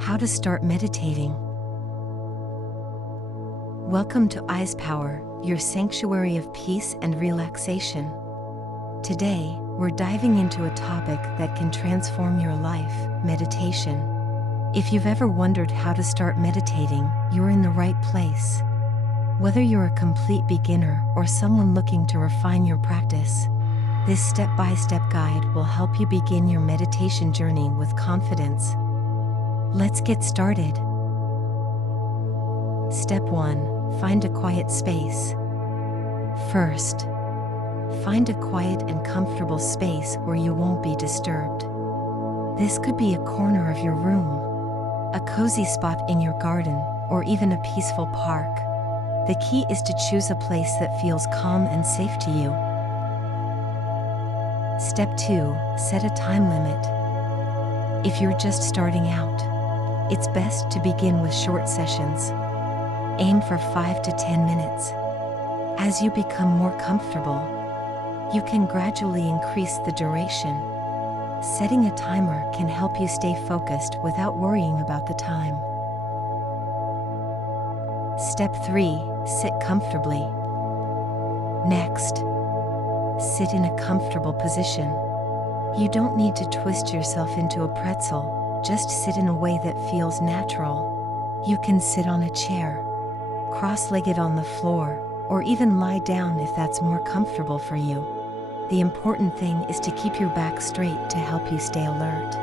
How to start meditating. Welcome to Eyes Power, your sanctuary of peace and relaxation. Today, we're diving into a topic that can transform your life: meditation. If you've ever wondered how to start meditating, you're in the right place. Whether you're a complete beginner or someone looking to refine your practice, this step-by-step guide will help you begin your meditation journey with confidence. Let's get started. Step 1. Find a quiet space. First, find a quiet and comfortable space where you won't be disturbed. This could be a corner of your room, a cozy spot in your garden, or even a peaceful park. The key is to choose a place that feels calm and safe to you. Step 2. Set a time limit. If you're just starting out, it's best to begin with short sessions. Aim for 5 to 10 minutes. As you become more comfortable, you can gradually increase the duration. Setting a timer can help you stay focused without worrying about the time. Step 3. Sit comfortably. Next, sit in a comfortable position. You don't need to twist yourself into a pretzel. Just sit in a way that feels natural. You can sit on a chair, cross-legged on the floor, or even lie down if that's more comfortable for you. The important thing is to keep your back straight to help you stay alert.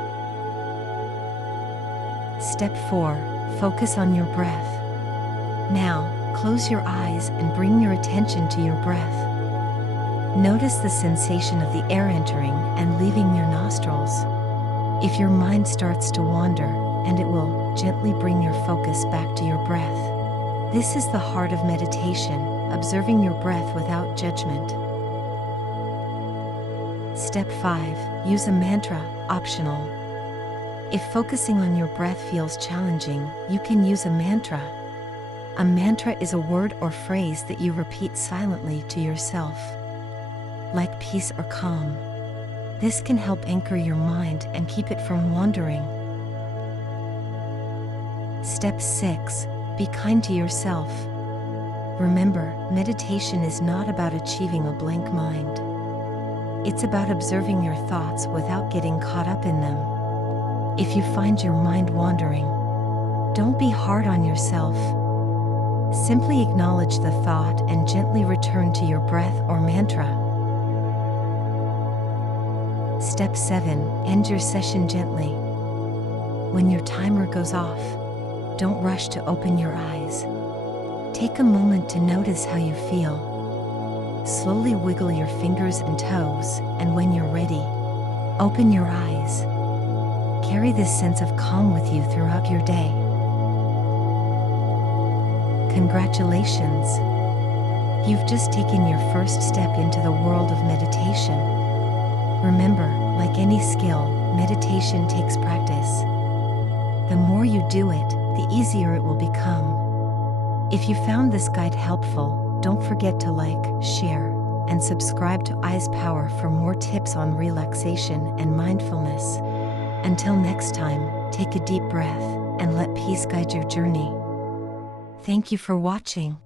Step 4. Focus on your breath. Now, close your eyes and bring your attention to your breath. Notice the sensation of the air entering and leaving your nostrils. If your mind starts to wander, and it will, gently bring your focus back to your breath. This is the heart of meditation, observing your breath without judgment. Step 5. Use a mantra, optional. If focusing on your breath feels challenging, you can use a mantra. A mantra is a word or phrase that you repeat silently to yourself, like peace or calm. This can help anchor your mind and keep it from wandering. Step 6. Be kind to yourself. Remember, meditation is not about achieving a blank mind. It's about observing your thoughts without getting caught up in them. If you find your mind wandering, don't be hard on yourself. Simply acknowledge the thought and gently return to your breath or mantra. Step 7. End your session gently. When your timer goes off, don't rush to open your eyes. Take a moment to notice how you feel. Slowly wiggle your fingers and toes, and when you're ready, open your eyes. Carry this sense of calm with you throughout your day. Congratulations! You've just taken your first step into the world of meditation. Remember, like any skill, meditation takes practice. The more you do it, the easier it will become. If you found this guide helpful, don't forget to like, share, and subscribe to Eyes Power for more tips on relaxation and mindfulness. Until next time, take a deep breath and let peace guide your journey. Thank you for watching.